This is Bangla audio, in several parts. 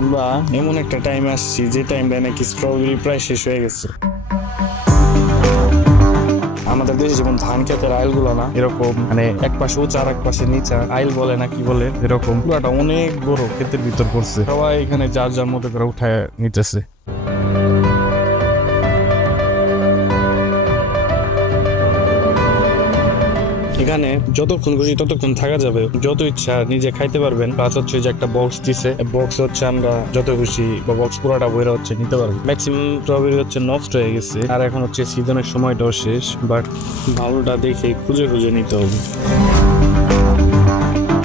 আমরা এমন একটা টাইম আসছি যে টাইমটা নাকি স্ট্রবেরি প্রায় শেষ হয়ে গেছে। আমাদের দেশে যেমন ধান ক্ষেতের আইল গুলো না এরকম মানে এক পাশে উঁচা আর এক পাশে নিচা আইল বলে না কি বলে এরকম পুরাটা অনেক বড় ক্ষেতের ভিতর পড়ছে। সবাই এখানে যার যার মতো করে উঠায় নিতেছে। এখানে যতক্ষণ খুশি ততক্ষণ থাকা যাবে, যত ইচ্ছা নিজে খাইতে পারবেন। প্লাস হচ্ছে যে একটা বক্স দিছে, বক্স হচ্ছে আমরা যত খুশি বা বক্স পুরোটা বইরা হচ্ছে নিতে পারবো। ম্যাক্সিমাম স্ট্রবেরি হচ্ছে নষ্ট হয়ে গেছে আর এখন হচ্ছে সিজনের সময়টাও শেষ, বাট ভালোটা দেখে খুঁজে খুঁজে নিতে হবে।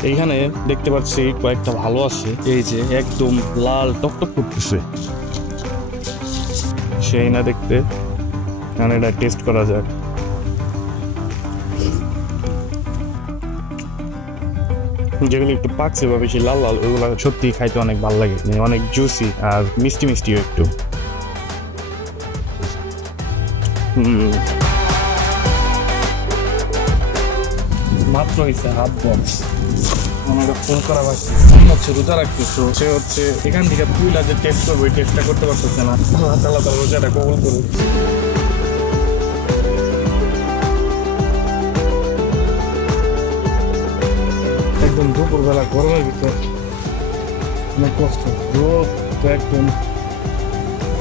এইখানে দেখতে পাচ্ছি কয়েকটা ভালো আছে, এই যে একদম লাল টকটক করতেছে, সেই না দেখতে। এখানে এটা টেস্ট করা যাক। যেগুলো একটু পাকছে বা বেশি লাল লাল ওইগুলো সত্যি খাইতে অনেক ভালো লাগে, অনেক জুসি আর মিষ্টি মিষ্টিও একটু। মাত্র হয়েছে হাফ বক্স। আমাকে ফোন করা বাকি হচ্ছে রোজা রাখতেছো, সে হচ্ছে এখান থেকে তুইলা যে টেস্ট করবো ওই টেস্টটা করতে পারতেছে না। আল্লাহ তাআলা তার রোজাটা কবুল করুক। একদম দুপুরবেলা গরমের ভিতর অনেক কষ্ট, রোদ তো একদম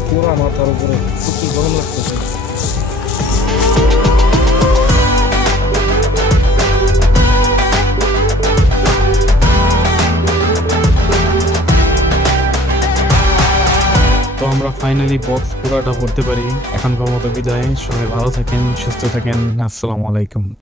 পুরা মাথার উপরে, প্রচুর গরম লাগতেছে। তো আমরা ফাইনালি বক্স পুরাটা ভরতে পারি। এখনকার মতো বিদায়, সবাই ভালো থাকেন, সুস্থ থাকেন, আসসালামু আলাইকুম।